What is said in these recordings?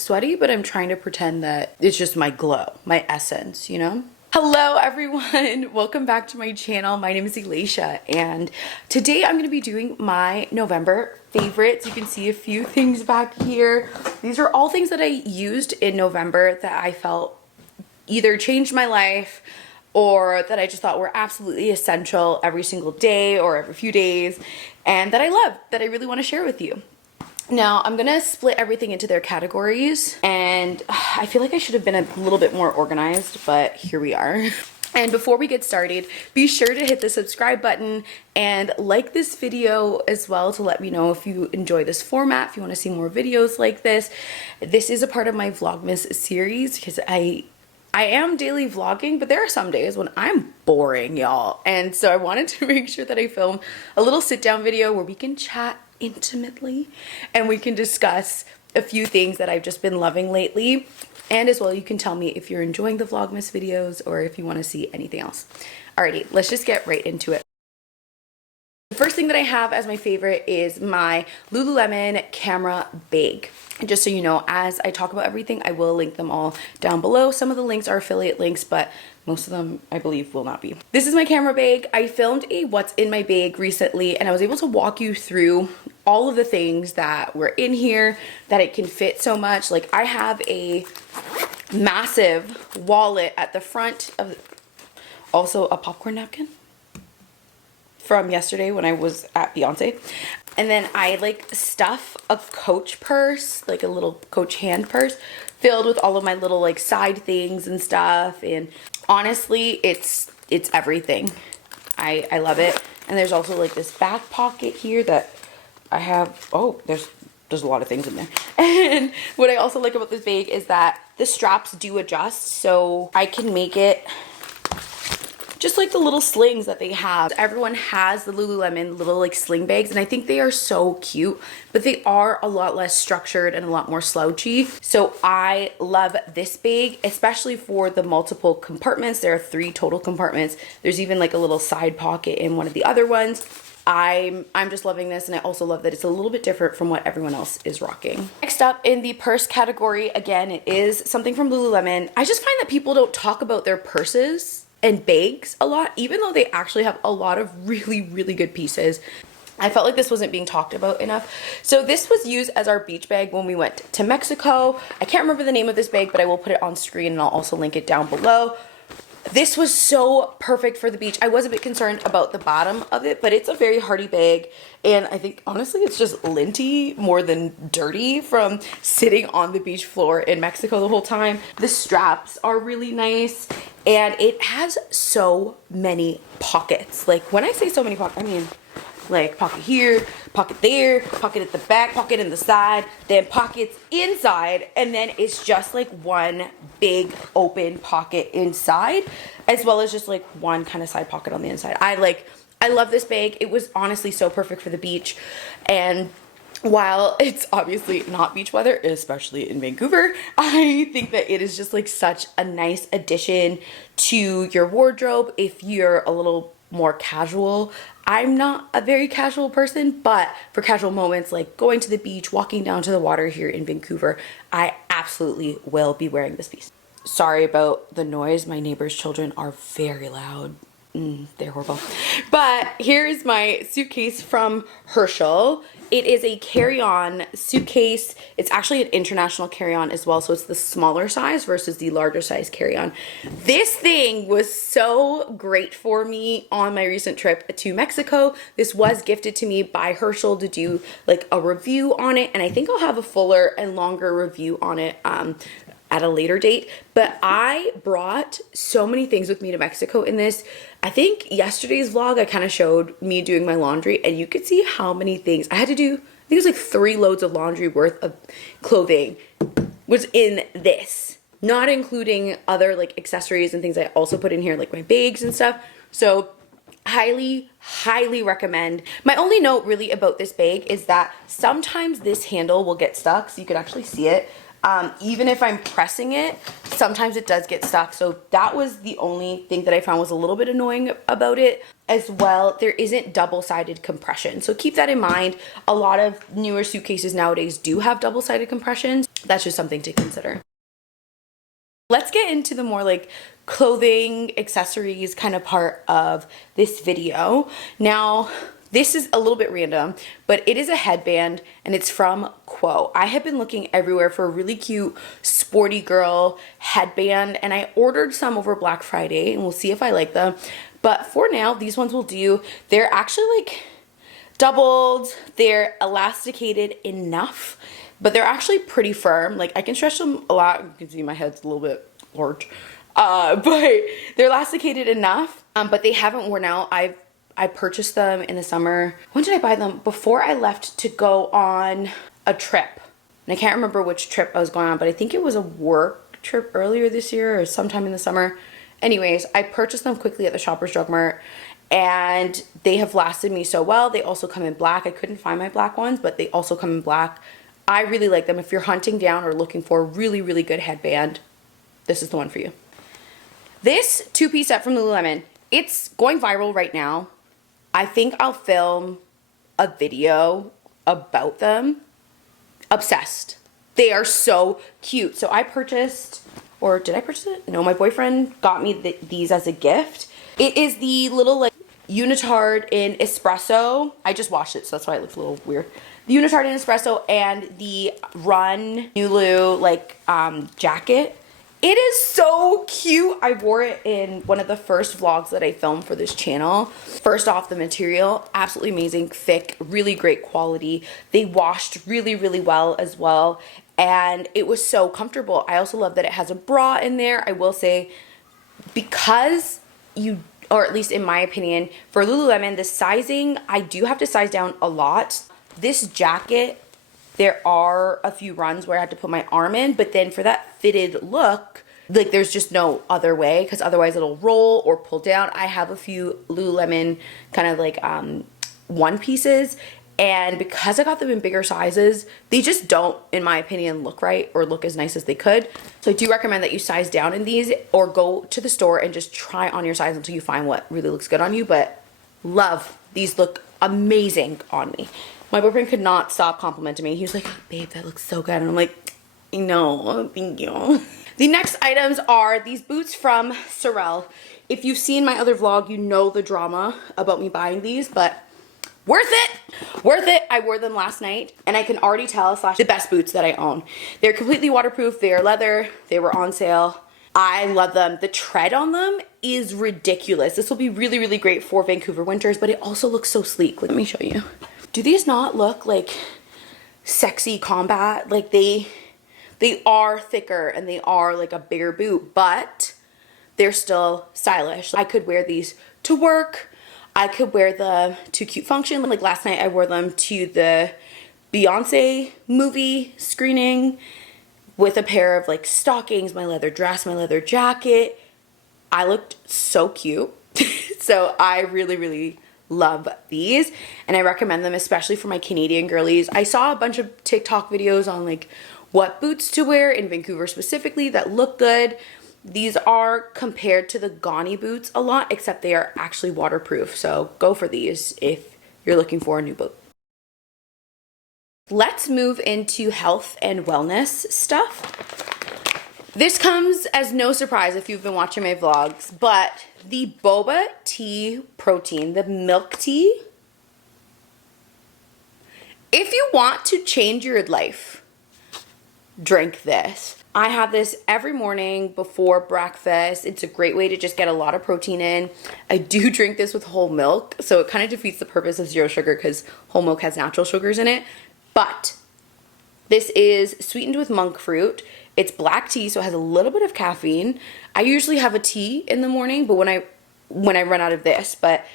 sweaty, but I'm trying to pretend that it's just my glow, my essence, you know? Hello everyone, welcome back to my channel. My name is Elisha and today I'm going to be doing my November favorites. You can see a few things back here. These are all things that I used in November that I felt either changed my life or that I just thought were absolutely essential every single day or every few days, and that I love, that I really want to share with you. Now, I'm gonna split everything into their categories, and I feel like I should have been a little bit more organized, but here we are. And before we get started, be sure to hit the subscribe button and like this video as well to let me know if you enjoy this format, if you want to see more videos like this. This is a part of my Vlogmas series because I am daily vlogging, but there are some days when I'm boring, y'all. And so I wanted to make sure that I film a little sit down video where we can chat intimately and we can discuss a few things that I've just been loving lately. And as well, you can tell me if you're enjoying the Vlogmas videos or if you want to see anything else. Alrighty, let's just get right into it. The first thing that I have as my favorite is my Lululemon camera bag. And just so you know, as I talk about everything, I will link them all down below. Some of the links are affiliate links, but most of them, I believe, will not be. This is my camera bag. I filmed a what's in my bag recently, and I was able to walk you through all of the things that were in here, that it can fit so much. Like, I have a massive wallet at the front of, also a popcorn napkin from yesterday when I was at Beyonce. And then I like stuff a Coach purse, like a little Coach hand purse, filled with all of my little like side things and stuff. And honestly, it's everything. I love it. And there's also like this back pocket here that I have. Oh, there's a lot of things in there. And what I also like about this bag is that the straps do adjust, so I can make it just like the little slings that they have. Everyone has the Lululemon little like sling bags, and I think they are so cute, but they are a lot less structured and a lot more slouchy. So I love this bag, especially for the multiple compartments. There are 3 total compartments. There's even like a little side pocket in one of the other ones. I'm just loving this, and I also love that it's a little bit different from what everyone else is rocking. Next up in the purse category, again, it is something from Lululemon. I just find that people don't talk about their purses and bags a lot, even though they actually have a lot of really, really good pieces. I felt like this wasn't being talked about enough. So this was used as our beach bag when we went to Mexico. I can't remember the name of this bag, but I will put it on screen and I'll also link it down below. This was so perfect for the beach. I was a bit concerned about the bottom of it, but it's a very hardy bag. And I think, honestly, it's just linty more than dirty from sitting on the beach floor in Mexico the whole time. The straps are really nice, and it has so many pockets. Like, when I say so many pockets, I mean, like pocket here, pocket there, pocket at the back, pocket in the side, then pockets inside, and then it's just like one big open pocket inside, as well as just like one kind of side pocket on the inside. I love this bag. It was honestly so perfect for the beach, and while it's obviously not beach weather, especially in Vancouver, I think that it is just like such a nice addition to your wardrobe if you're a little more casual. I'm not a very casual person, but for casual moments like going to the beach, walking down to the water here in Vancouver, I absolutely will be wearing this piece. Sorry about the noise. My neighbor's children are very loud. They're horrible. But here is my suitcase from Herschel. It is a carry-on suitcase. It's actually an international carry-on as well, so it's the smaller size versus the larger size carry-on. This thing was so great for me on my recent trip to Mexico. This was gifted to me by Herschel to do like a review on it, and I think I'll have a fuller and longer review on it at a later date. But I brought so many things with me to Mexico in this. I think yesterday's vlog I kind of showed me doing my laundry, and you could see how many things I had to do. I think it was like 3 loads of laundry worth of clothing was in this, not including other like accessories and things I also put in here, like my bags and stuff. So highly recommend. My only note really about this bag is that sometimes this handle will get stuck, so you can actually see it. Even if I'm pressing it, sometimes it does get stuck. So that was the only thing that I found was a little bit annoying about it. As well, there isn't double-sided compression. So keep that in mind. A lot of newer suitcases nowadays do have double-sided compressions. That's just something to consider. Let's get into the more like clothing, accessories kind of part of this video. Now, this is a little bit random, but it is a headband and it's from Quo. I have been looking everywhere for a really cute sporty girl headband, and I ordered some over Black Friday and we'll see if I like them. But for now, these ones will do. They're actually like doubled, they're elasticated enough, but they're actually pretty firm. Like I can stretch them a lot. You can see my head's a little bit large, but they're elasticated enough, but they haven't worn out. I purchased them in the summer. When did I buy them? Before I left to go on a trip. And I can't remember which trip I was going on, but I think it was a work trip earlier this year or sometime in the summer. Anyways, I purchased them quickly at the Shoppers Drug Mart and they have lasted me so well. They also come in black. I couldn't find my black ones, but they also come in black. I really like them. If you're hunting down or looking for a really, really good headband, this is the one for you. This two-piece set from Lululemon, it's going viral right now. I think I'll film a video about them. Obsessed. They are so cute. So I purchased, or did I purchase it? No, my boyfriend got me these as a gift. It is the little like unitard in espresso. I just washed it, so that's why it looks a little weird. The unitard in espresso and the Run Lulu like jacket. It is so cute. I wore it in one of the first vlogs that I filmed for this channel. First off, the material, absolutely amazing, thick, really great quality. They washed really, really well as well. And it was so comfortable. I also love that it has a bra in there. I will say, because you, or at least in my opinion, for Lululemon, the sizing, I do have to size down a lot. This jacket, there are a few runs where I had to put my arm in, but then for that fitted look, like there's just no other way, because otherwise it'll roll or pull down. I have a few Lululemon kind of like one pieces, and because I got them in bigger sizes, they just don't, in my opinion, look right or look as nice as they could. So I do recommend that you size down in these or go to the store and just try on your size until you find what really looks good on you. But love, these look amazing on me. My boyfriend could not stop complimenting me. He was like, babe, that looks so good. And I'm like, no, thank you. The next items are these boots from Sorrel. If you've seen my other vlog, you know the drama about me buying these, but worth it. Worth it. I wore them last night and I can already tell / the best boots that I own. They're completely waterproof. They are leather. They were on sale. I love them. The tread on them is ridiculous. This will be really, really great for Vancouver winters, but it also looks so sleek. Let me show you. Do these not look like sexy combat? Like they are thicker and they are like a bigger boot, but they're still stylish. I could wear these to work. I could wear them to cute function. Like last night I wore them to the Beyonce movie screening with a pair of like stockings, my leather dress, my leather jacket. I looked so cute. So I really, really love these and I recommend them, especially for my Canadian girlies. I saw a bunch of TikTok videos on like what boots to wear in Vancouver specifically that look good. These are compared to the Gani boots a lot, except they are actually waterproof. So go for these if you're looking for a new boot. Let's move into health and wellness stuff. This comes as no surprise if you've been watching my vlogs, but the Boba Tea Protein, the milk tea, if you want to change your life, drink this. I have this every morning before breakfast. It's a great way to just get a lot of protein in. I do drink this with whole milk, so it kind of defeats the purpose of zero sugar because whole milk has natural sugars in it. But this is sweetened with monk fruit. It's black tea, so it has a little bit of caffeine. I usually have a tea in the morning, but when I run out of this, but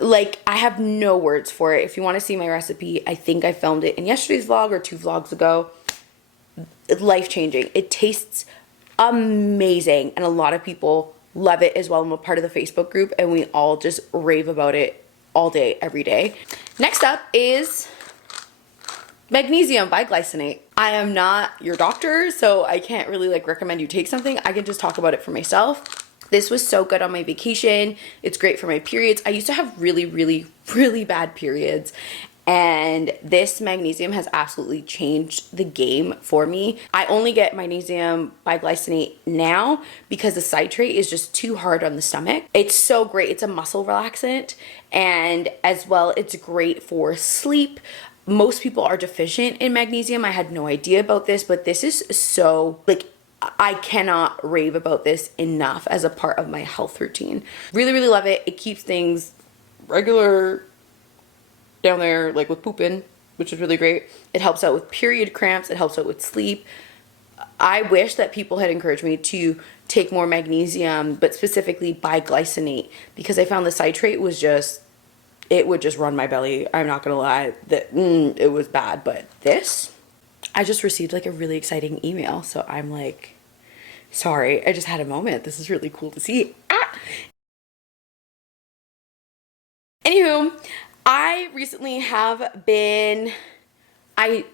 like I have no words for it. If you want to see my recipe, I think I filmed it in yesterday's vlog or 2 vlogs ago. Life-changing. It tastes amazing and a lot of people love it as well. I'm a part of the Facebook group and we all just rave about it all day, every day. Next up is Magnesium BiGlycanate. I am not your doctor, so I can't really like recommend you take something. I can just talk about it for myself. This was so good on my vacation. It's great for my periods. I used to have really, really, really bad periods, and this magnesium has absolutely changed the game for me. I only get magnesium biglycinate now because the citrate is just too hard on the stomach. It's so great. It's a muscle relaxant, and as well, it's great for sleep. Most people are deficient in magnesium. I had no idea about this, but this is so, like, I cannot rave about this enough as a part of my health routine. Really, really love it. It keeps things regular down there, like with pooping, which is really great. It helps out with period cramps. It helps out with sleep. I wish that people had encouraged me to take more magnesium, but specifically biglycinate, because I found the citrate was just, it would just run my belly. I'm not gonna lie, that it was bad. But this, I just received like a really exciting email, so I'm like, sorry, I just had a moment. This is really cool to see. Anywho, I recently have been, I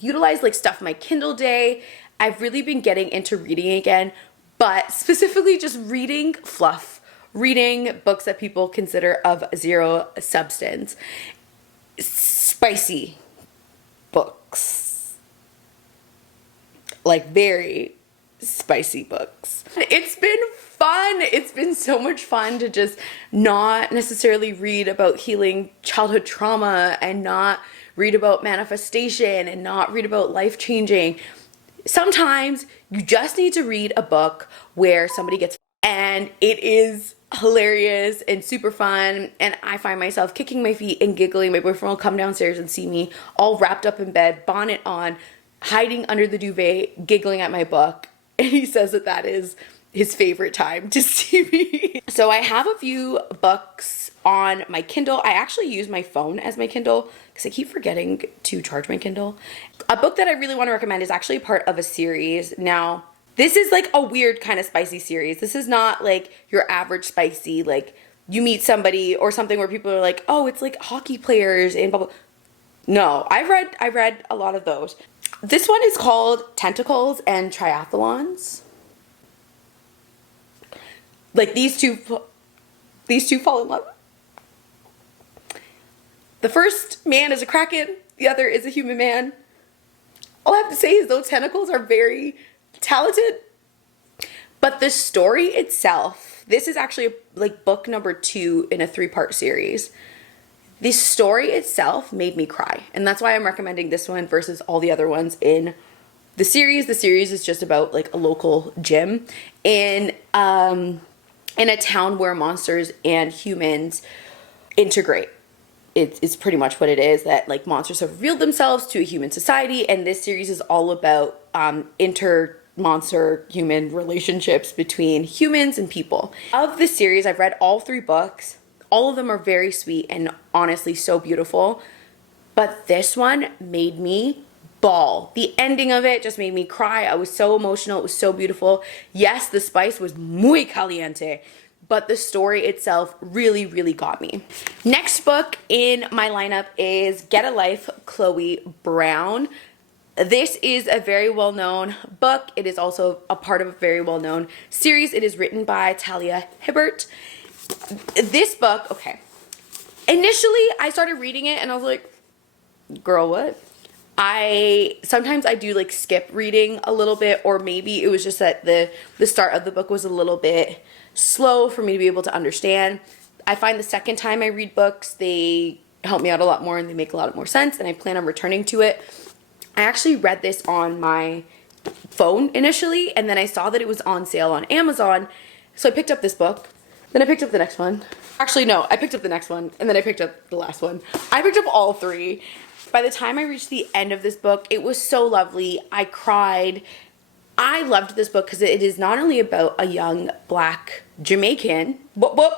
utilize like stuff my Kindle day. I've really been getting into reading again, but specifically just reading fluff, reading books that people consider of zero substance, spicy books, like very spicy books. It's been fun. It's been so much fun to just not necessarily read about healing childhood trauma and not read about manifestation and not read about life changing. Sometimes you just need to read a book where somebody gets, and it is hilarious and super fun, and I find myself kicking my feet and giggling. My boyfriend will come downstairs and see me all wrapped up in bed, bonnet on, hiding under the duvet, giggling at my book, and he says that that is his favorite time to see me. So I have a few books on my Kindle. I actually use my phone as my Kindle because I keep forgetting to charge my Kindle. A book that I really want to recommend is actually part of a series. Now, this is like a weird kind of spicy series. This is not like your average spicy, like you meet somebody or something where people are like, oh, it's like hockey players and blah, blah. No, I've read a lot of those. This one is called Tentacles and Triathlons. Like these two fall in love. The first man is a kraken, the other is a human man. All I have to say is those tentacles are very talented. But the story itself, this is actually like book number 2 in a 3-part series. The story itself made me cry, and that's why I'm recommending this one versus all the other ones in the series. The series is just about like a local gym in a town where monsters and humans integrate. It's pretty much what it is, that like monsters have revealed themselves to a human society, and this series is all about monster human relationships between humans and people. Of this series, I've read all 3 books. All of them are very sweet and honestly so beautiful, but this one made me bawl. The ending of it just made me cry. I was so emotional. It was so beautiful. Yes, the spice was muy caliente, but the story itself really, really got me. Next book in my lineup is Get a Life, Chloe Brown. This is a very well-known book. It is also a part of a very well-known series. It is written by Talia Hibbert. This book, okay. Initially, I started reading it and I was like, girl, what? Sometimes I do like skip reading a little bit, or maybe it was just that the start of the book was a little bit slow for me to be able to understand. I find the second time I read books, they help me out a lot more and they make a lot more sense, and I plan on returning to it. I actually read this on my phone initially, and then I saw that it was on sale on Amazon, so I picked up this book. Then I picked up the next one. Actually, no, I picked up the next one, and then I picked up the last one. I picked up all 3. By the time I reached the end of this book, it was so lovely. I cried. I loved this book because it is not only about a young black Jamaican woman,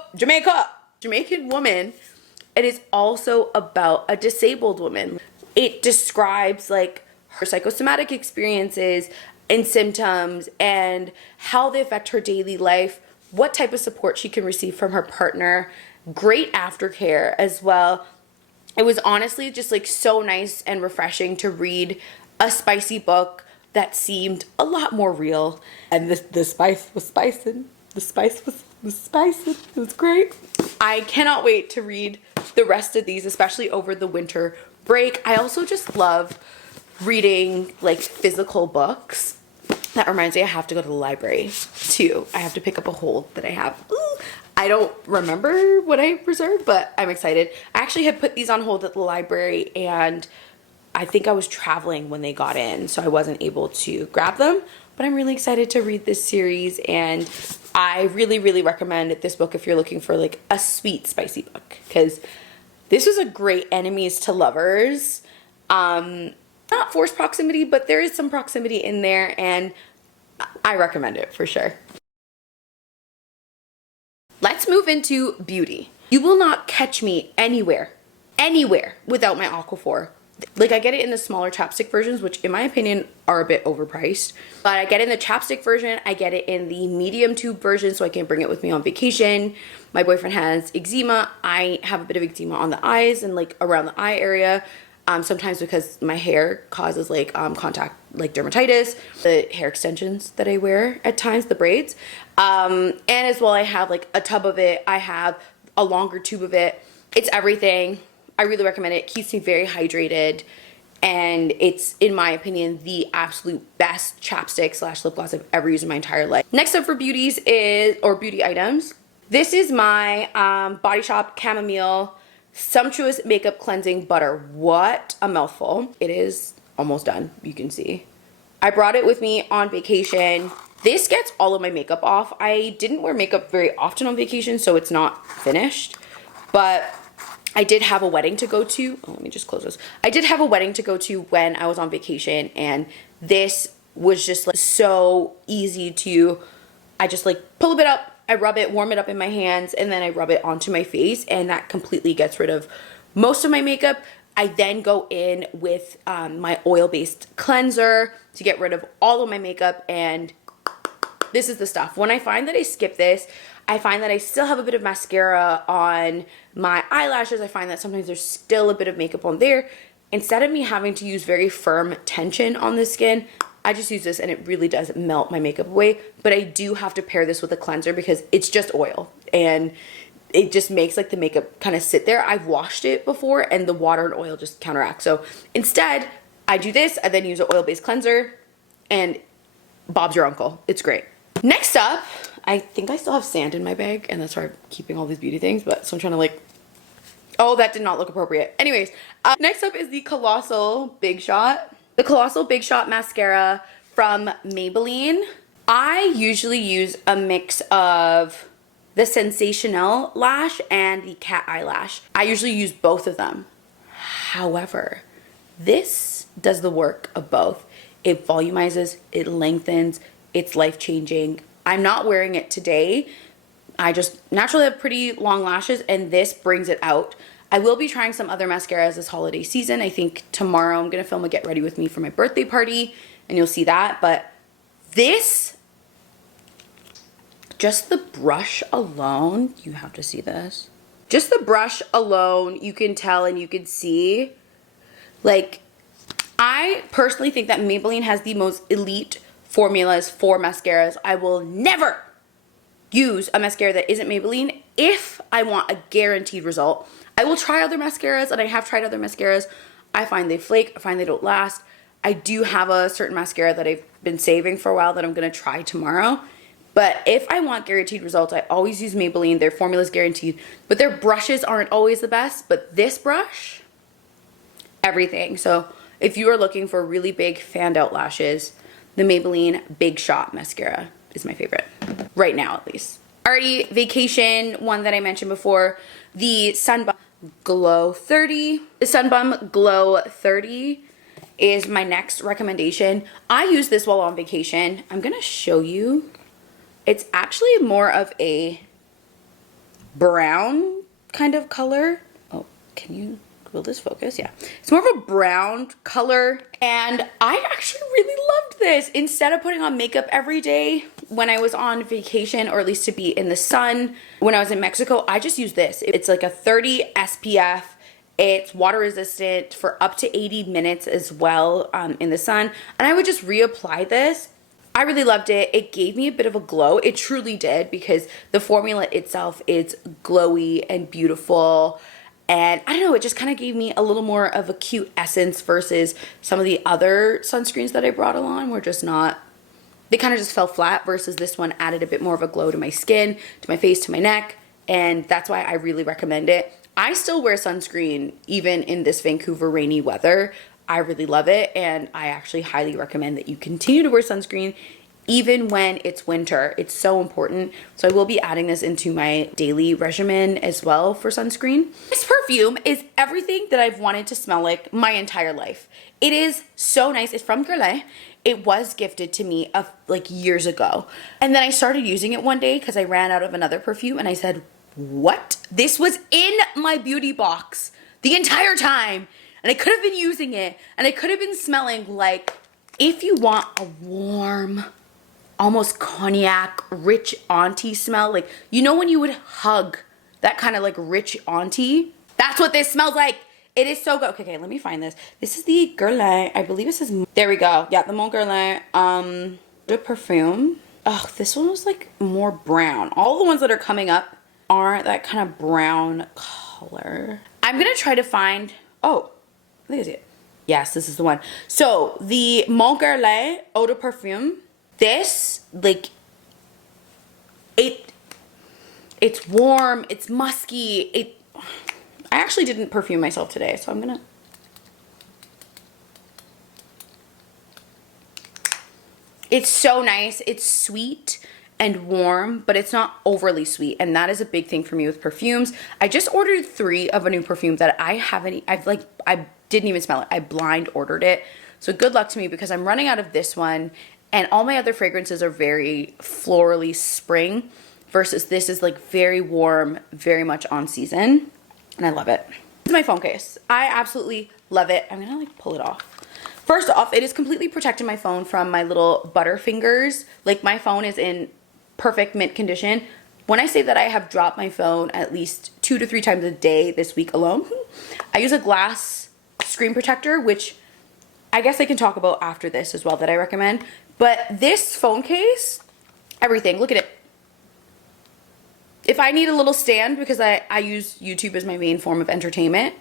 it is also about a disabled woman. It describes like her psychosomatic experiences and symptoms and how they affect her daily life, what type of support she can receive from her partner, great aftercare as well. It was honestly just like so nice and refreshing to read a spicy book that seemed a lot more real. And the spice was spicing. The spice was spicing. It was great. I cannot wait to read the rest of these, especially over the winter break. I also just love reading like physical books. That reminds me, I have to go to the library too. I have to pick up a hold that I have. Ooh, I don't remember what I reserved, but I'm excited. I actually had put these on hold at the library, and I think I was traveling when they got in, so I wasn't able to grab them. But I'm really excited to read this series, and I really, really recommend this book if you're looking for like a sweet, spicy book, because this was a great enemies to lovers. Not forced proximity, but there is some proximity in there, and I recommend it for sure. Let's move into beauty. You will not catch me anywhere without my Aquaphor. Like, I get it in the smaller chapstick versions, which in my opinion are a bit overpriced. But I get it in the chapstick version, I get it in the medium tube version so I can bring it with me on vacation. My boyfriend has eczema. I have a bit of eczema on the eyes and like around the eye area. Sometimes because my hair causes like contact, like dermatitis, the hair extensions that I wear at times, the braids. And as well, I have like a tub of it. I have a longer tube of it. It's everything. I really recommend it. It keeps me very hydrated. And it's, in my opinion, the absolute best chapstick slash lip gloss I've ever used in my entire life. Next up for beauties is, or beauty items. This is my Body Shop Chamomile Sumptuous Makeup Cleansing Butter. What a mouthful. It is almost done, you can see. I brought it with me on vacation. This gets all of my makeup off. I didn't wear makeup very often on vacation, so it's not finished. But I did have a wedding to go to. Oh, let me just close this. I did have a wedding to go to when I was on vacation, and this was just like so easy to, I just like pull a bit up, I rub it, warm it up in my hands, and then I rub it onto my face, and that completely gets rid of most of my makeup. I then go in with my oil-based cleanser to get rid of all of my makeup, and this is the stuff. When I find that I skip this, I find that I still have a bit of mascara on my eyelashes. I find that sometimes there's still a bit of makeup on there. Instead of me having to use very firm tension on the skin, I just use this and it really does melt my makeup away. But I do have to pair this with a cleanser because it's just oil and it just makes like the makeup kind of sit there. I've washed it before and the water and oil just counteract. So instead I do this, I then use an oil-based cleanser, and Bob's your uncle. It's great. Next up, I think I still have sand in my bag, and that's why I'm keeping all these beauty things, but so I'm trying to like, oh, that did not look appropriate. Anyways, next up is the Colossal Big Shot. The Colossal Big Shot Mascara from Maybelline. I usually use a mix of the Sensational Lash and the Cat Eyelash. I usually use both of them. However, this does the work of both. It volumizes, it lengthens, it's life-changing. I'm not wearing it today. I just naturally have pretty long lashes, and this brings it out. I will be trying some other mascaras this holiday season. I think tomorrow I'm gonna film a get ready with me for my birthday party, and you'll see that. But this, just the brush alone, you have to see this. Just the brush alone, you can tell and you can see. Like, I personally think that Maybelline has the most elite formulas for mascaras. I will never use a mascara that isn't Maybelline if I want a guaranteed result. I will try other mascaras, and I have tried other mascaras. I find they flake, I find they don't last. I do have a certain mascara that I've been saving for a while that I'm gonna try tomorrow. But if I want guaranteed results, I always use Maybelline. Their formula is guaranteed, but their brushes aren't always the best. But this brush, everything. So if you are looking for really big fanned out lashes, the Maybelline Big Shot Mascara is my favorite. Right now, at least. Alrighty, vacation, one that I mentioned before, the SunBum Glow 30. The SunBum Glow 30 is my next recommendation. I use this while on vacation. I'm gonna show you. It's actually more of a brown kind of color. Oh, will this focus? Yeah. It's more of a brown color, and I actually really loved this. Instead of putting on makeup every day when I was on vacation, or at least to be in the sun when I was in Mexico, I just used this. It's like a 30 SPF, It's water resistant for up to 80 minutes as well in the sun. And I would just reapply this. I really loved it. It gave me a bit of a glow. It truly did, because the formula itself is glowy and beautiful. And I don't know, it just kind of gave me a little more of a cute essence versus some of the other sunscreens that I brought along were just not, they kind of just fell flat, versus this one added a bit more of a glow to my skin, to my face, to my neck. And that's why I really recommend it. I still wear sunscreen even in this Vancouver rainy weather. I really love it, and I actually highly recommend that you continue to wear sunscreen even when it's winter. It's so important. So I will be adding this into my daily regimen as well for sunscreen. This perfume is everything that I've wanted to smell like my entire life. It is so nice. It's from Guerlain. It was gifted to me like years ago. And then I started using it one day because I ran out of another perfume, and I said, what? This was in my beauty box the entire time. And I could have been using it, and I could have been smelling like, if you want a warm, almost cognac, rich auntie smell, like, you know when you would hug that kind of like rich auntie? That's what this smells like. It is so good. Okay, let me find this. This is the Guerlain, I believe it says, there we go. Yeah, the Mon Guerlain, the Perfume. Oh, this one was like more brown. All the ones that are coming up are that kind of brown color. I'm gonna try to find, oh, I think I see it. Yes, this is the one. So the Mon Guerlain Eau de Parfum, this, like, it's warm, it's musky. I actually didn't perfume myself today, so I'm gonna. It's so nice. It's sweet and warm, but it's not overly sweet, and that is a big thing for me with perfumes. I just ordered 3 of a new perfume that I didn't even smell it. I blind ordered it. So good luck to me, because I'm running out of this one, and all my other fragrances are very florally spring, versus this is like very warm, very much on season, and I love it. This is my phone case. I absolutely love it. I'm gonna like pull it off. First off, it is completely protecting my phone from my little butterfingers. Like, my phone is in perfect mint condition. When I say that I have dropped my phone at least 2 to 3 times a day this week alone, I use a glass screen protector, which I guess I can talk about after this as well, that I recommend. But this phone case, everything, look at it. If I need a little stand, because I use YouTube as my main form of entertainment,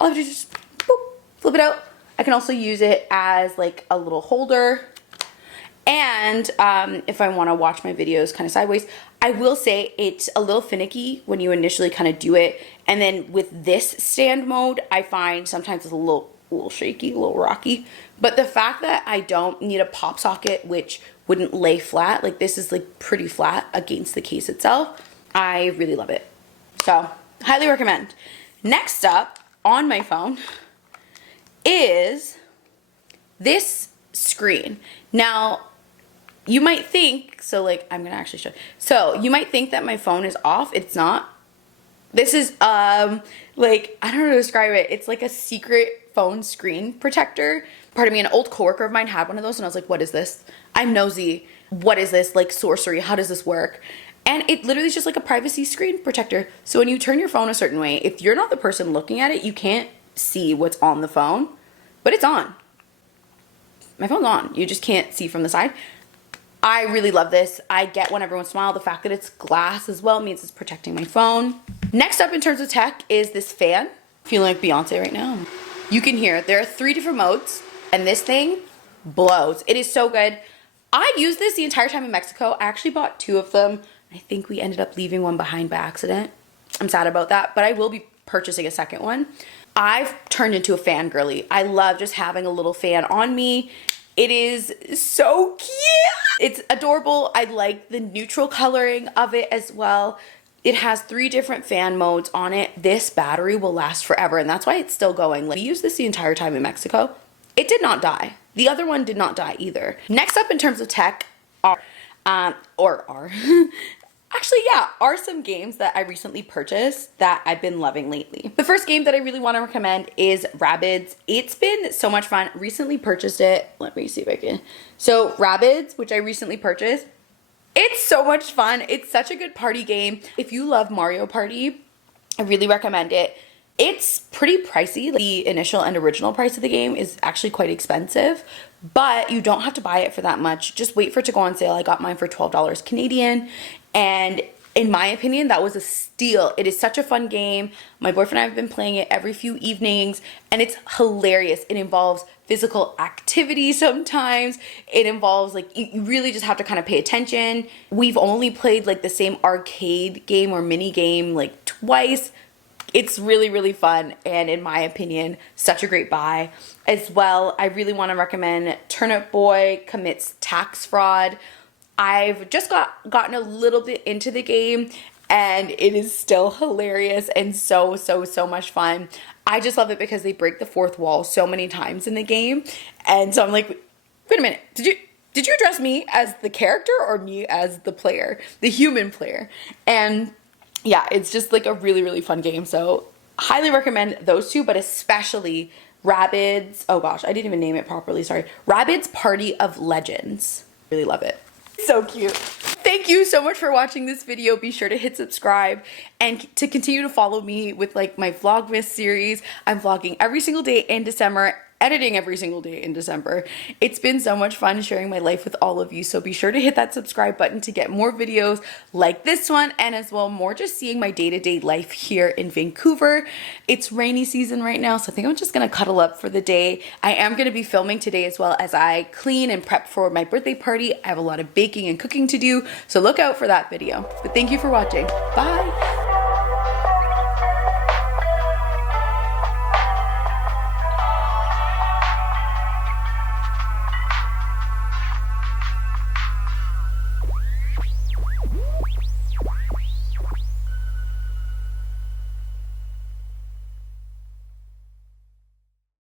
all I have to do is just boop, flip it out. I can also use it as like a little holder. And if I want to watch my videos kind of sideways, I will say it's a little finicky when you initially kind of do it. And then with this stand mode, I find sometimes it's a little shaky, a little rocky. But the fact that I don't need a pop socket, which wouldn't lay flat, like this is like pretty flat against the case itself, I really love it. So highly recommend. Next up on my phone is this screen. Now, you might think, so like, I'm gonna actually show. So you might think that my phone is off. It's not. This is, like, I don't know how to describe it. It's like a secret phone screen protector. Pardon me, an old coworker of mine had one of those, and I was like, what is this? I'm nosy. What is this? Like, sorcery, how does this work? And it literally is just like a privacy screen protector. So when you turn your phone a certain way, if you're not the person looking at it, you can't see what's on the phone, but it's on. My phone's on. You just can't see from the side. I really love this. I get one every once in a while. The fact that it's glass as well means it's protecting my phone. Next up in terms of tech is this fan. Feeling like Beyonce right now. You can hear there are 3 different modes, and this thing blows. It is so good. I used this the entire time in Mexico. I actually bought 2 of them. I think we ended up leaving one behind by accident. I'm sad about that, but I will be purchasing a second one. I've turned into a fangirly. I love just having a little fan on me. It is so cute. It's adorable. I like the neutral coloring of it as well. It has 3 different fan modes on it. This battery will last forever, and that's why it's still going. Like, we used this the entire time in Mexico. It did not die. The other one did not die either. Next up in terms of tech are some games that I recently purchased that I've been loving lately. The first game that I really want to recommend is Rabbids. It's been so much fun. Recently purchased it. Let me see if I can. So Rabbids, which I recently purchased, it's so much fun. It's such a good party game. If you love Mario Party, I really recommend it. It's pretty pricey. The initial and original price of the game is actually quite expensive, but you don't have to buy it for that much. Just wait for it to go on sale. I got mine for $12 Canadian, and in my opinion, that was a steal. It is such a fun game. My boyfriend and I have been playing it every few evenings, and it's hilarious. It involves physical activity sometimes. It involves, like, you really just have to kind of pay attention. We've only played, like, the same arcade game or mini game, like, twice. It's really, really fun, and in my opinion, such a great buy. As well, I really want to recommend Turnip Boy Commits Tax Fraud. I've just gotten a little bit into the game, and it is still hilarious and so much fun. I just love it because they break the fourth wall so many times in the game, and so I'm like, wait a minute, did you address me as the character or me as the player, the human player? And yeah, it's just like a really, really fun game. So highly recommend those two, but especially Rabbids. Oh gosh, I didn't even name it properly. Sorry. Rabbids Party of Legends. Really love it. So cute. Thank you so much for watching this video. Be sure to hit subscribe and to continue to follow me with like my Vlogmas series. I'm vlogging every single day in December, editing every single day in December. It's been so much fun sharing my life with all of you, so be sure to hit that subscribe button to get more videos like this one, and as well more just seeing my day-to-day life here in Vancouver. It's rainy season right now, so I think I'm just gonna cuddle up for the day. I am gonna be filming today as well as I clean and prep for my birthday party. I have a lot of baking and cooking to do, so look out for that video. But thank you for watching. Bye!